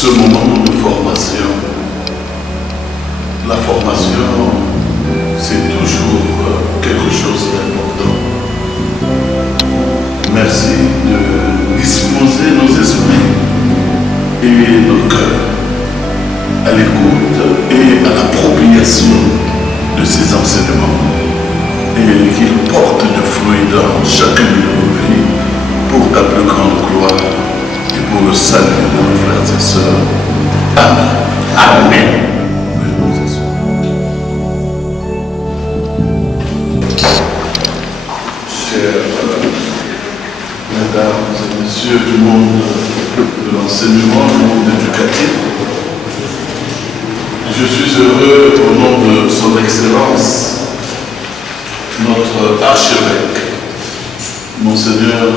ce moment de formation. La formation, c'est toujours quelque chose d'important. Merci de disposer nos esprits et nos cœurs à l'écoute et à l'appropriation de ces enseignements et qu'ils portent du fruit dans chacune de nos vies pour ta plus grande gloire et pour le salut de nos frères et sœurs. Amen. Amen. Chers mesdames et messieurs du monde de l'enseignement, du monde éducatif, je suis heureux au nom de son Excellence, notre archevêque, Monseigneur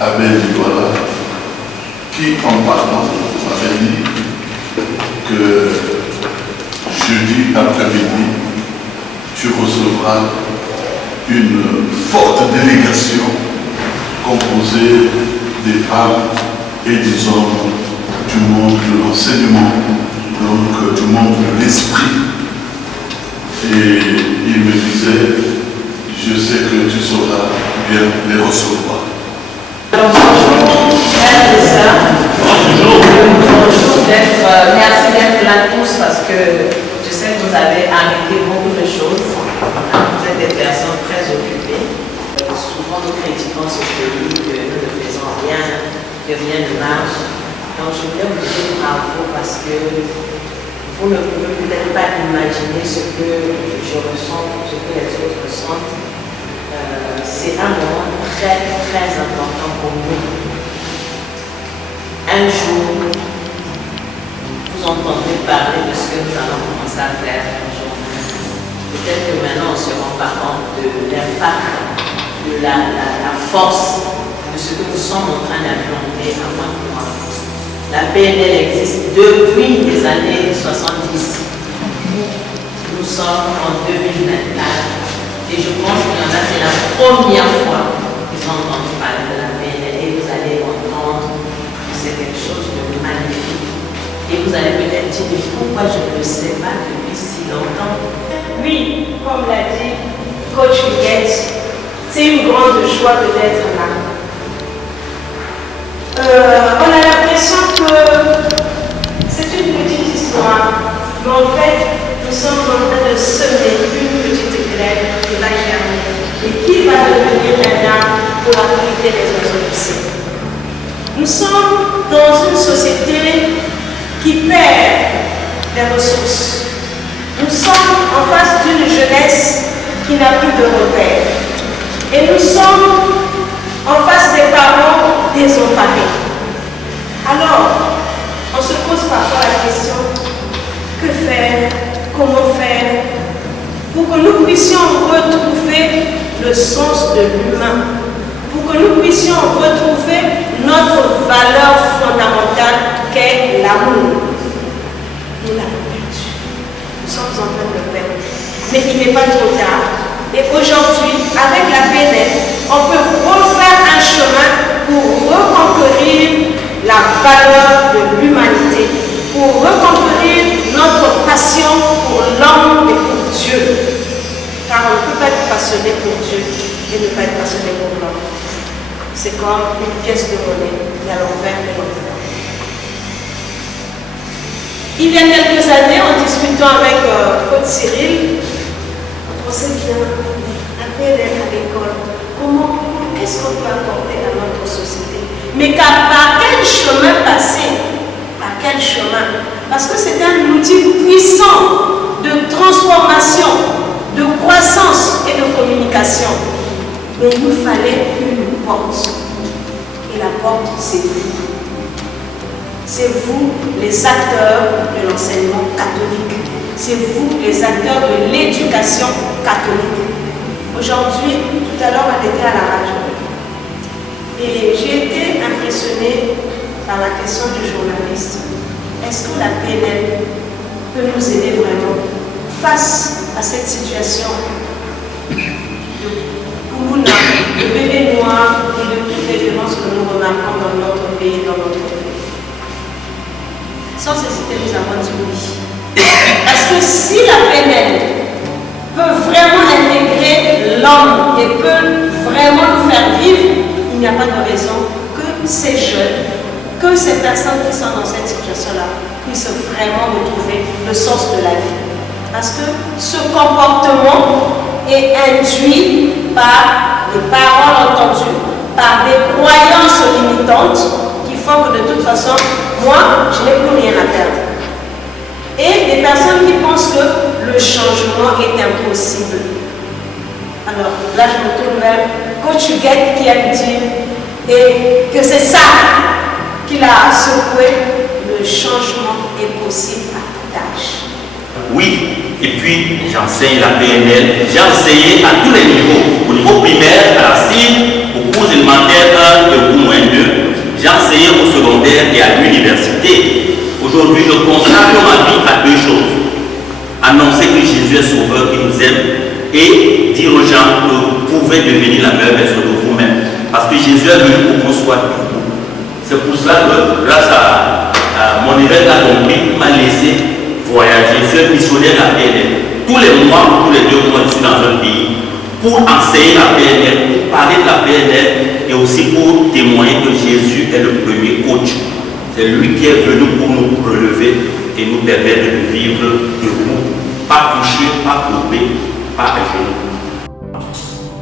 Abbé Douala, qui en parlant m'avait dit que jeudi après-midi, tu recevras une forte délégation composée des femmes et des hommes du monde de l'enseignement, donc du monde de l'esprit. Et il me disait, je sais que tu sauras bien les recevoir. Alors bonjour, frères et sœurs. Bonjour. Merci d'être là tous parce que je sais que vous avez arrêté beaucoup de choses. Vous êtes des personnes très occupées. Souvent nous critiquons ce pays, que nous ne faisons rien, que rien ne marche. Donc je voulais vous dire bravo parce que vous ne pouvez peut-être pas imaginer ce que je ressens, ce que les autres ressentent. C'est un moment très, très important pour nous. Un jour, vous entendrez parler de ce que nous allons commencer à faire un jour. Peut-être que maintenant, on se rend pas compte de l'impact, de la force de ce que nous sommes en train d'implanter à moins de moi. La PNL existe depuis les années 70. Nous sommes en 2024. Et je pense qu'il y en a, c'est la première fois qu'ils ont entendu parler de la PNL. Et vous allez entendre que c'est quelque chose de magnifique. Et vous allez peut-être dire, mais pourquoi je ne le sais pas depuis si longtemps? Oui, comme l'a dit Coach Huguette, c'est une grande joie d'être là. On a l'impression que c'est une petite histoire, mais en fait, nous sommes en train de semer une petite graine qui va germer et qui va devenir un arbre pour abriter les oiseaux du ciel. Nous sommes dans une société qui perd des ressources. Nous sommes en face d'une jeunesse qui n'a plus de repères. Et nous sommes en face des parents désemparés. Alors, on se pose parfois la question, que faire? Comment faire pour que nous puissions retrouver le sens de l'humain, pour que nous puissions retrouver notre valeur fondamentale qu'est l'amour. Nous l'avons perdu. Nous sommes en train de le perdre. Mais il n'est pas trop tard. Et aujourd'hui, avec la PNL, on peut refaire un chemin pour reconquérir la valeur de l'humanité, pour reconquérir notre passion pour l'homme et pour Dieu. Car on ne peut pas être passionné pour Dieu et ne pas être passionné pour l'homme. C'est comme une pièce de monnaie, il y a l'envers et l'envers. Il y a quelques années, en discutant avec Coach Cyril, on pensait bien, la PNL à l'école, qu'est-ce qu'on peut apporter à notre société? Mais par quel chemin passer? Par quel chemin? Parce que c'est un outil puissant de transformation, de croissance et de communication. Mais il nous fallait une porte. Et la porte, c'est vous. C'est vous, les acteurs de l'enseignement catholique. C'est vous, les acteurs de l'éducation catholique. Aujourd'hui, tout à l'heure, on était à la radio. Et j'ai été impressionnée par la question du journaliste. Est-ce que la PNL peut nous aider vraiment face à cette situation de Koulouna, de bébés noirs et de toutes les violences que nous remarquons dans notre pays, dans notre pays? sans hésiter, nous avons dit oui. Parce que si la PNL peut vraiment intégrer l'homme et peut vraiment nous faire vivre, il n'y a pas de raison que ces jeunes, que ces personnes qui sont dans cette situation-là puissent vraiment retrouver le sens de la vie. Parce que ce comportement est induit par des paroles entendues, par des croyances limitantes qui font que de toute façon, moi, je n'ai plus rien à perdre. Et des personnes qui pensent que le changement est impossible. Alors là, je me tourne vers Coach Huguette qui a dit et que c'est ça qui l'a secoué. Le changement est possible à tout âge. Oui, et puis j'enseigne la PNL, j'ai enseigné à tous les niveaux, au niveau primaire, à la CIM, au cours élémentaire 1 et au cours moins 2, j'ai enseigné au secondaire et à l'université. Aujourd'hui, je consacre ma vie à deux choses. Annoncer que Jésus est sauveur, qui nous aime, et dire aux gens que vous pouvez devenir la meilleure version de vous-même. Parce que Jésus est venu pour qu'on soit debout. C'est pour cela que, grâce à mon évêque a compris, il m'a laissé voyager. Je suis un missionnaire à la PNL. Tous les mois ou tous les 2 mois, je suis dans un pays pour enseigner la PNL, pour parler de la PNL et aussi pour témoigner que Jésus est le premier coach. C'est lui qui est venu pour nous relever et nous permettre de vivre debout, pas couché, pas courbé, pas à genoux.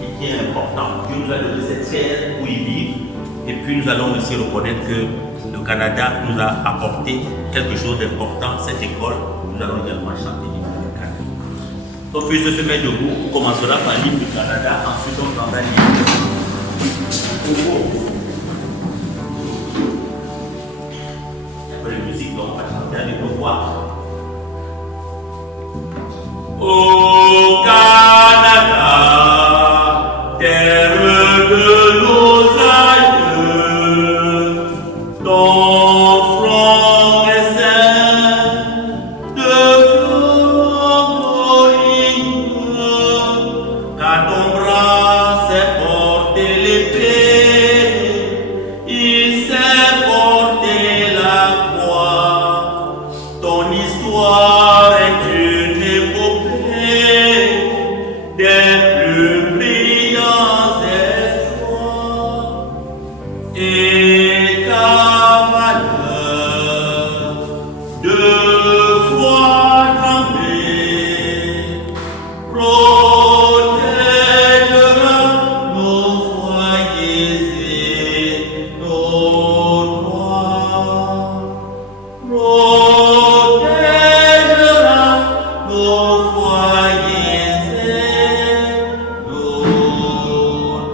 Et qui est important, Dieu nous a donné cette terre où y vivre. Et puis nous allons aussi reconnaître que le Canada nous a apporté quelque chose d'important, cette école. Nous allons également chanter l'hymne du Canada. Donc puis je se met debout, on commencera par l'hymne du Canada, ensuite on prendra l'hymne du Congo. Après la musique, on va chanter avec nos voix. Au Canada, terre de nos aïeux, ton front est saint de fleurs car ton bras s'est porté l'épée, il s'est porté la croix, ton histoire est une épopée des plus brillants espoirs et ta valeur deux fois trempée protégera nos foyers et nos droits. Protégera nos foyers et nos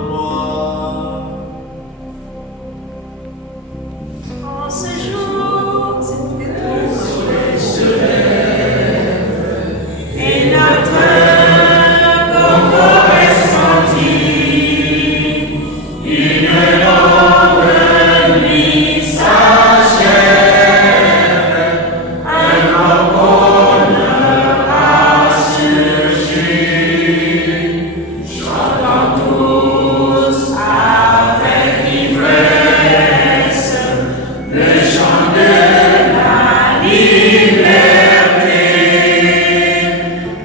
droits. En ce jour, c'est le soleil se lève et notre corps est senti une longue nuit s'achève, un grand bonheur a surgi, chantons tous avec ivresse le chant de la liberté,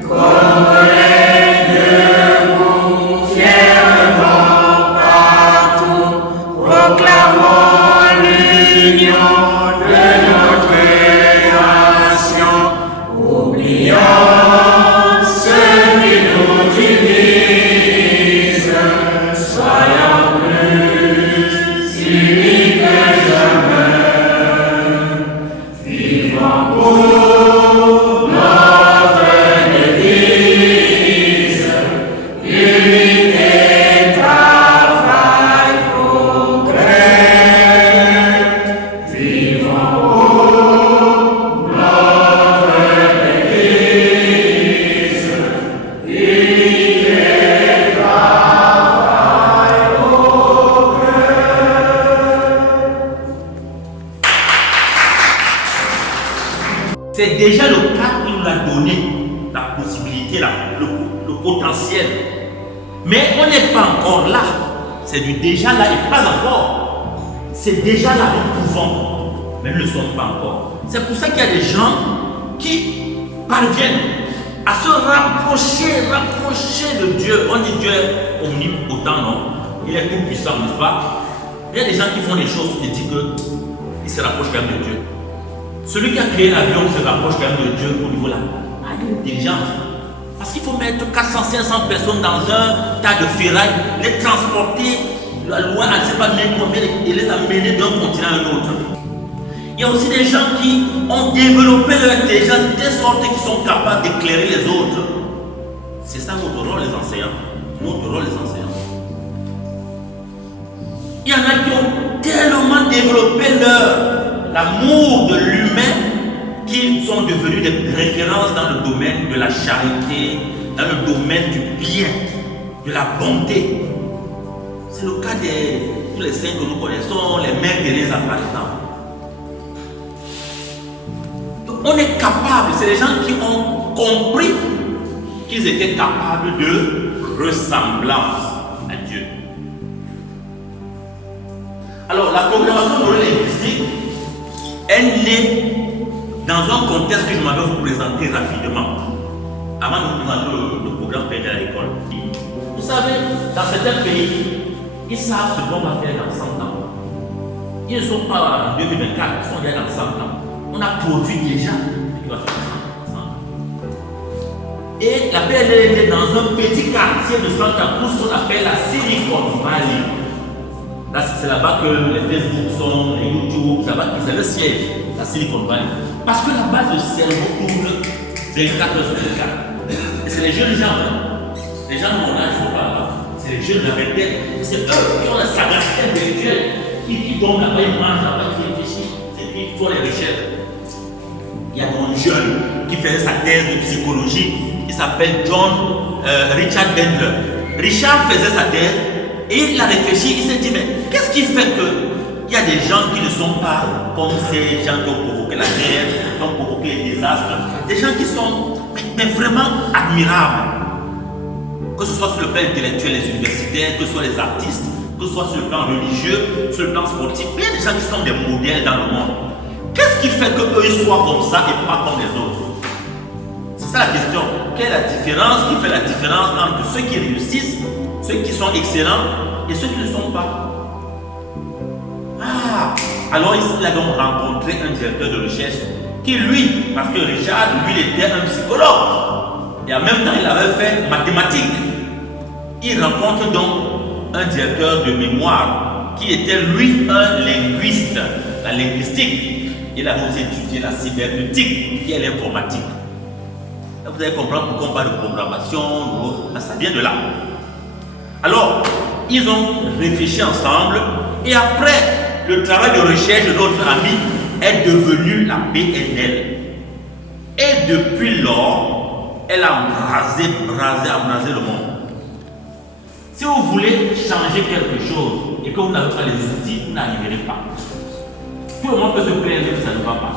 comme les debout fièrement partout, proclamons l'union de notre nation, oublions ce qui nous divise, soyons plus unis que jamais. Vivons pour notre devise, unité, travail, progrès. Vivons pour notre devise, unité, travail, progrès. C'est déjà le cas qui nous a donné la possibilité, le potentiel. Mais on n'est pas encore là. C'est du déjà là et pas encore. C'est déjà là, nous pouvons, mais nous ne le sommes pas encore. C'est pour ça qu'il y a des gens qui parviennent à se rapprocher de Dieu. On dit Dieu est omnipotent, non? Il est tout puissant, n'est-ce pas? Il y a des gens qui font des choses qui disent qu'ils se rapprochent quand même de Dieu. Celui qui a créé l'avion se rapproche quand même de Dieu au niveau de l'intelligence. Parce qu'il faut mettre 400-500 personnes dans un tas de ferraille, les transporter loin, on ne sait pas même combien, et les amener d'un continent à un autre. Il y a aussi des gens qui ont développé leur intelligence de sorte qu'ils sont capables d'éclairer les autres. C'est ça notre rôle, les enseignants. Notre rôle, les enseignants. Il y en a qui ont tellement développé l'amour de l'humain qu'ils sont devenus des références dans le domaine de la charité, dans le domaine du bien, de la bonté. C'est le cas de tous les saints que nous connaissons, les mères Thérèse par exemple. Donc on est capable, c'est les gens qui ont compris qu'ils étaient capables de ressemblance à Dieu. Alors la programmation neurolinguistique est née dans un contexte que je m'avais vous présenter rapidement avant de vous présenter le programme PNL à l'école. Vous savez, dans certains pays, ils savent ce qu'on va faire dans 100 ans. Ils ne sont pas en 2024, ils sont déjà dans 100 ans. On a produit déjà ce qui va faire 100 ans. Et la PNL est née dans un petit quartier de Santa Cruz qu'on appelle la Silicon Valley. Là, c'est là-bas que les Facebook sont, les YouTube, c'est là-bas que c'est le siège, la Silicon Valley. Parce que là-bas, le cerveau tourne 24 heures sur 24. Et c'est les jeunes gens, hein. Les gens de mon âge ne sont pas là. C'est les jeunes de la vingtaine. C'est eux qui ont la sagacité intellectuelle, qui tombent là-bas, ils mangent là-bas, ils réfléchissent, ils font les recherches. Il y a un jeune qui faisait sa thèse de psychologie, il s'appelle Richard Bandler. Richard faisait sa thèse et il a réfléchi, il s'est dit, mais qu'est-ce qui fait qu'il y a des gens qui ne sont pas comme ces gens qui ont provoqué la guerre, qui ont provoqué les désastres, des gens qui sont mais vraiment admirables. Que ce soit sur le plan intellectuel, les universitaires, que ce soit les artistes, que ce soit sur le plan religieux, sur le plan sportif, il y a des gens qui sont des modèles dans le monde. Qu'est-ce qui fait qu'eux ils soient comme ça et pas comme les autres? C'est ça la question. Quelle est la différence qui fait la différence entre ceux qui réussissent, ceux qui sont excellents et ceux qui ne sont pas? Alors il a donc rencontré un directeur de recherche qui lui, parce que Richard, lui, il était un psychologue. Et en même temps, il avait fait mathématiques. Il rencontre donc un directeur de mémoire qui était lui un linguiste, la linguistique. Il a aussi étudié la cybernétique, qui est l'informatique. Vous allez comprendre pourquoi on parle de programmation, ça vient de là. Alors, ils ont réfléchi ensemble et après, le travail de recherche de notre ami est devenu la PNL. Et depuis lors, elle a embrasé le monde. Si vous voulez changer quelque chose et que vous n'avez pas les outils, vous n'arriverez pas. Tout le monde peut se plaindre que ça ne va pas.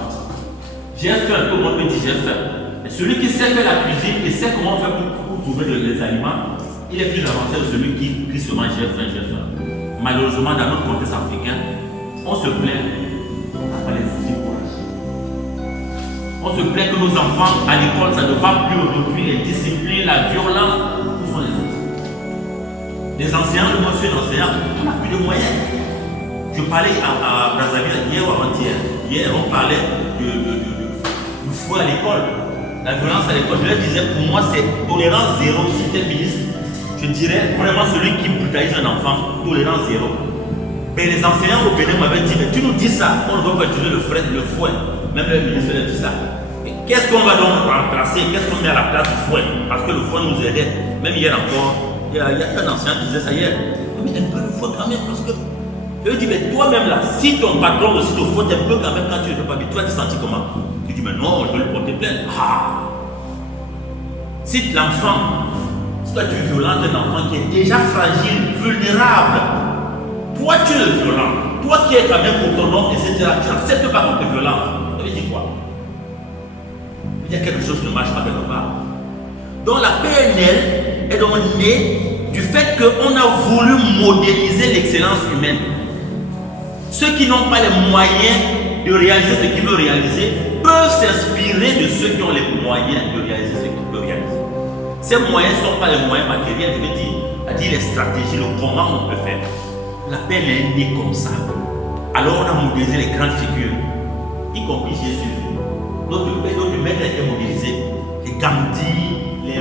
J'ai faim, tout le monde peut dire j'ai faim. Mais celui qui sait faire la cuisine et sait comment faire pour trouver les aliments, il est plus avancé que celui qui seulement j'ai faim, j'ai faim. Malheureusement, dans notre contexte africain, on se plaint à les décourager. On se plaint que nos enfants à l'école, ça ne va plus aujourd'hui, les disciplines, la violence, où sont les autres? Les enseignants, moi je suis un enseignant, on n'a plus de moyens. Je parlais à Brazzaville hier ou avant-hier. Hier, on parlait du fouet à l'école, la violence à l'école. Je leur disais, pour moi, c'est tolérance zéro. Si j'étais ministre, je dirais vraiment celui qui brutalise un enfant, tolérance zéro. Mais les enseignants au Bénin m'avaient dit, mais tu nous dis ça, on ne va pas utiliser le fouet. Même le ministre a dit ça. Qu'est-ce qu'on va donc remplacer? Qu'est-ce qu'on met à la place du fouet? Parce que le fouet nous aidait. Même hier encore, il y a un enseignant qui disait ça hier. Mais un peu le fouet quand même, parce que je lui dis, mais toi-même là, si ton patron aussi te faut un peu quand même quand tu ne fais pas bien, tu vas te sentir comment? Tu dis, mais non, je vais le porter plainte. Si l'enfant, si toi tu violentes un enfant qui est déjà fragile, vulnérable, toi tu es violent, toi qui es quand même autonome, etc., tu n'acceptes pas contre violence. Ça veut dire quoi? Il y a quelque chose qui ne marche pas quelque part. Donc la PNL est donc née du fait qu'on a voulu modéliser l'excellence humaine. Ceux qui n'ont pas les moyens de réaliser ce qu'il veut réaliser peuvent s'inspirer de ceux qui ont les moyens de réaliser ce qu'ils peuvent réaliser. Ces moyens ne sont pas les moyens matériels, je veux dire, c'est-à-dire les stratégies, le comment on peut faire. L'appel est né comme ça. Alors on a modélisé les grandes figures, y compris Jésus. D'autres maîtres étaient modélisés. Les Gandhi, les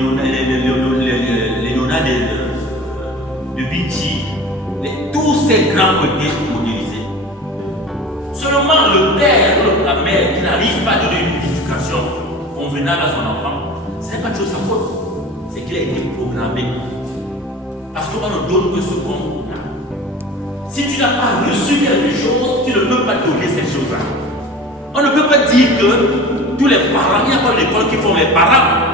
Léonard de Vinci, tous ces grands ont été modélisés. Seulement le père ou la mère qui n'arrive pas à donner une éducation convenable à son enfant, ce n'est pas toujours sa faute. C'est qu'il a été programmé. Parce qu'on ne donne que ce qu'on a. Si tu n'as pas reçu quelque chose, tu ne peux pas donner cette chose-là. On ne peut pas dire que tous les parents, il n'y a pas l'école qui font les parents.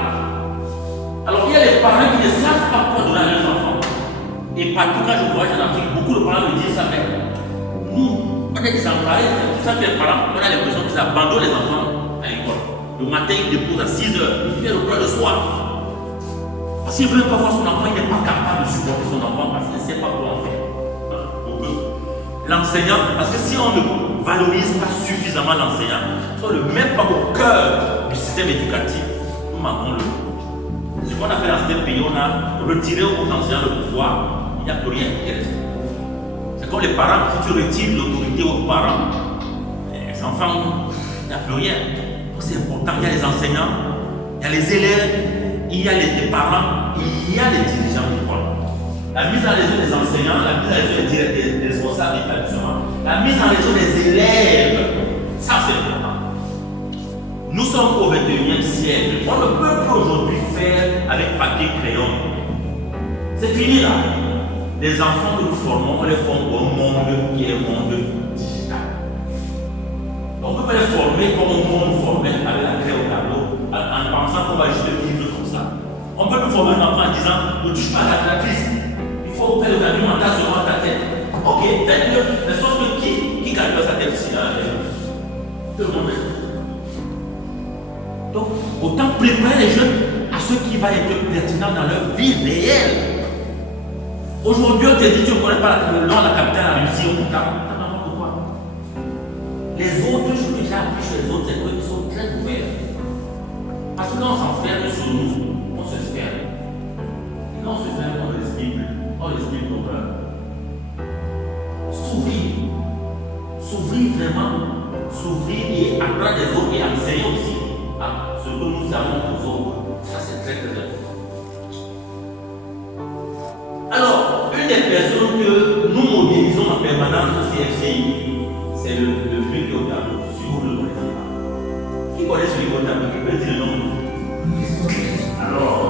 Alors il y a les parents qui ne savent pas quoi donner à leurs enfants. Et partout quand je voyage en Afrique, beaucoup de parents me disent ça, mais nous, on est désemparés. Tu sais que les parents, on a l'impression qu'ils abandonnent les enfants à l'école. Le matin, ils déposent à 6 h, ils viennent au plat le soir. Parce qu'il ne veut pas voir son enfant, il n'est pas capable de supporter son enfant parce qu'il ne sait pas quoi en faire. L'enseignant, parce que si on ne valorise pas suffisamment l'enseignant, si on ne le met pas au cœur du système éducatif, nous manquons le coup. Ce qu'on a fait dans ce pays, on a retiré aux enseignants le pouvoir, il n'y a plus rien qui reste. C'est comme les parents, si tu retires l'autorité aux parents, les enfants, il n'y a plus rien. Donc c'est important, il y a les enseignants, il y a les élèves, il y a les parents, il y a les dirigeants d'école. La mise en réseau des enseignants, la mise en réseau des responsables d'établissement, la mise en réseau des élèves, ça c'est important. Nous sommes au 21e siècle. On ne peut plus aujourd'hui faire avec papier crayon. C'est fini là. Les enfants que nous formons, on les forme pour un monde qui est un monde digital. On ne peut pas les former comme un monde formé avec la craie au tableau, en pensant qu'on va juste vivre comme ça. On peut plus former un enfant en disant ne touche pas à la calculatrice. Il faut faire le calcul mental sur ta tête. Ok, faites-le. Mais sauf que qui calcule sa tête ici là? Tout le monde. Donc, autant préparer les jeunes à ce qui va être pertinent dans leur vie réelle. Aujourd'hui, on te dit que tu ne connais pas le nom de la capitale à Russie ou n'importe quoi. Les autres, je veux déjà appris chez les autres, c'est qu'ils sont très ouverts. Parce que quand on s'enferme sur nous, on se ferme. Et quand on se ferme, on respire nos peurs. S'ouvrir vraiment, s'ouvrir et apprendre des autres et enseigner aussi à ce que nous avons aux autres. Ça, c'est très très important. Alors, une des personnes que nous modélisons en permanence au CFCI, c'est le vieux Théotable, si vous ne le connaissez pas. Qui connaît ce vieux Théotable? Qui peut dire le nom? Alors,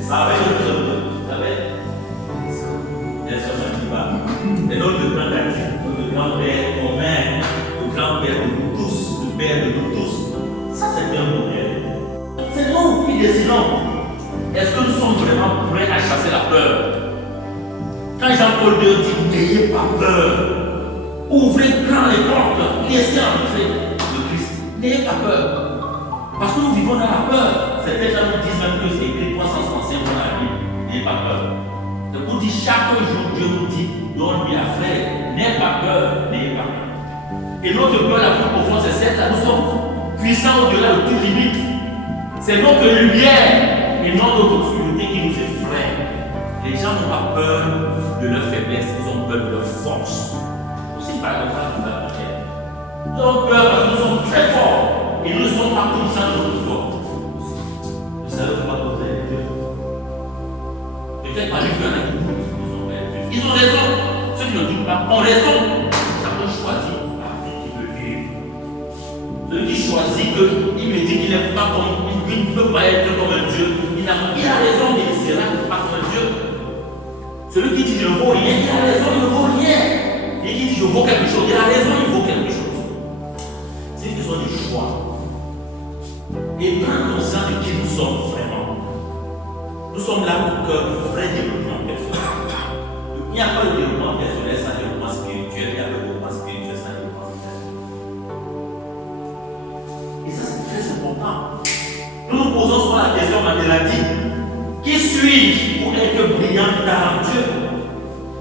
ça va être vous savez, c'est notre grand-père commun, le grand-père de nous tous, le père de nous tous. Ça, c'est un modèle. C'est nous qui décidons. Est-ce que nous sommes vraiment prêts à chasser la peur? Quand Jean-Paul II dit n'ayez pas peur, ouvrez grand les portes, laissez entrer le Christ. N'ayez pas peur. Parce que nous vivons dans la peur. Certains gens nous disent même que c'est écrit 365 dans la Bible. N'ayez pas peur. Donc vous dites chaque jour, Dieu vous dit, donne-lui à faire. N'ayez pas peur, n'ayez pas peur. Et notre peur la plus profonde, c'est celle-là. Nous sommes puissants au-delà de toute limite. C'est notre lumière et non notre obscurité qui nous effraie. Les gens n'ont pas peur de leur faiblesse, ils ont peur de leur force. Aussi paradoxal que la prière. Nous avons peur parce que nous sommes très forts et nous ne sommes pas conscients de notre force. Vous savez pourquoi vous avez peur? Peut-être pas les peurs, ils ont raison. Ceux qui ne disent pas ont raison. Chacun choisit la vie qu'il veut vivre. Celui qui choisit qu'il me dit qu'il n'est pas comme, il ne peut pas être comme un Dieu, il a raison, il ne sera pas comme un Dieu. Celui qui dit je ne vaux rien, il a raison, il ne vaut rien. Et qui dit je vaux quelque chose, il a raison, il vaut quelque chose. C'est une question du choix. Et prendre conscience de qui nous sommes vraiment. Nous sommes là pour que vrai développement personnel. Il n'y a pas de développement personnel sans développement spirituel, il y a pas de développement spirituel sans développement spirituel. Et ça c'est très important. Nous nous posons souvent la question, Mandela-dit, qui suis-je pour être brillant, talentueux?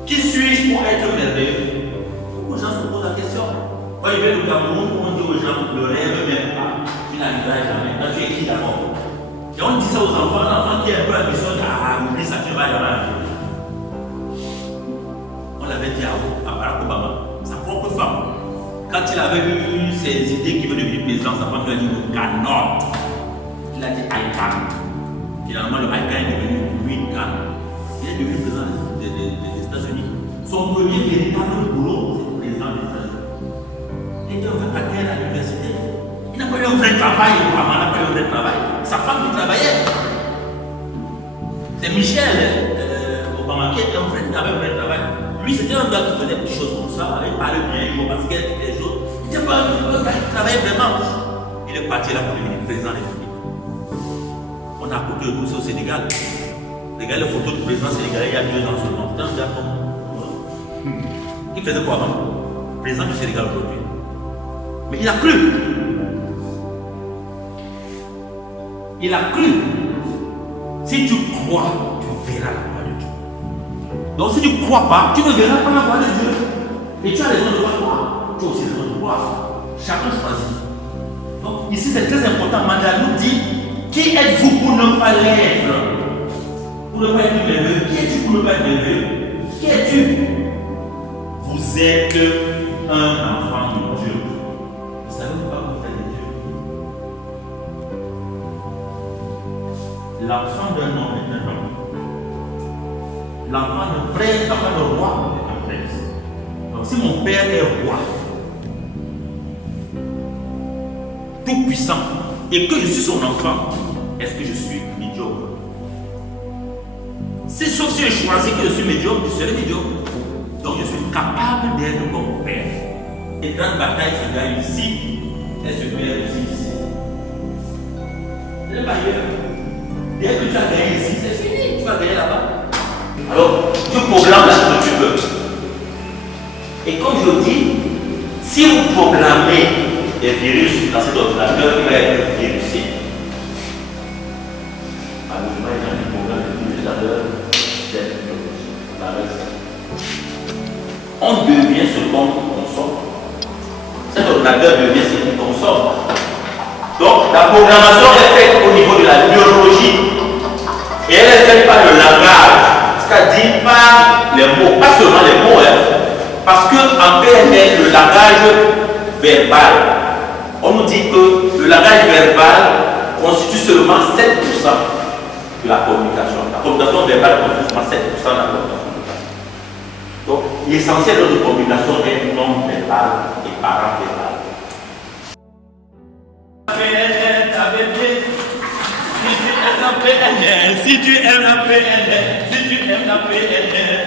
Qui suis-je pour être merveilleux? Beaucoup de gens se posent la question. Quand je vais au Cameroun, on dit aux gens, ne rêve même pas, tu n'arriveras jamais. Quand tu es qui d'abord? Et on dit ça aux enfants, l'enfant qui est un peu ambitieux, oublie ça, tu vas jamais arriver. On l'avait dit à Barack Obama, sa propre femme. Quand il avait eu ses idées qu'il veut devenir président, sa femme lui a dit no cannot. Il a dit I can. Finalement, le I can est devenu we can. Il est devenu président des États-Unis. Son premier véritable boulot, c'est le président des États-Unis. Il était un vacataire à l'université. Il n'a pas eu un vrai travail, Obama n'a pas eu un vrai travail. Sa femme qui travaillait. C'est Michel Obama qui avait un vrai travail. Lui, c'était un gars qui faisait des choses comme ça, il parlait bien, il jouait au basket, des choses. Il n'était pas un gars qui travaillait vraiment. Il est parti là pour devenir président de la République. On a à côté de nous, c'est au Sénégal. Regardez les photos du président sénégalais il y a 2 ans seulement. C'était un gars comme. Il faisait quoi avant? Président du Sénégal aujourd'hui. Mais il a cru. Il a cru. Si tu crois, tu verras la gloire de Dieu. Donc si tu ne crois pas, tu ne verras pas la gloire de Dieu. Et tu as raison de croire. Tu as aussi raison de croire. Chacun choisit. Donc ici c'est très important. Mandela nous dit, qui êtes-vous pour ne pas l'être? Pour ne pas être merveilleux. Qui es-tu pour ne pas être merveilleux? Qui es-tu? Vous êtes un enfant de Dieu. Vous savez pas vous êtes de Dieu. L'enfant d'un homme est un homme. L'enfant de prince, l'enfant de roi est un prince. Donc si mon père est roi, tout puissant, et que je suis son enfant, est-ce que je suis médiocre? C'est sauf si je choisis que je suis médiocre, je serai médiocre. Donc je suis capable d'être comme mon père. Les grandes batailles se gagnent ici, elles se perdent ici. C'est pas ailleurs. Dès que tu as gagné ici, c'est fini, tu vas gagner là-bas. Alors, tu proclames là ce que tu veux. Et comme je dis, si vous proclamez des virus dans cet ordinateur, il va être virusé. Malheureusement, il y a un programme de virus à l'heure, c'est la reste. On devient ce qu'on consomme. Cet ordinateur devient ce qu'il consomme. Donc, la programmation est faite au niveau de la neurologie. Et elle est faite par le langage, c'est-à-dire par les mots, pas seulement les mots, parce qu'en PNL, le langage verbal, on nous dit que le langage verbal constitue seulement 7% de la communication. La communication verbale constitue seulement 7% de la communication. Donc, l'essentiel de notre communication est non verbal et paraverbal. Si tu aimes la PNL, si tu aimes la PNL,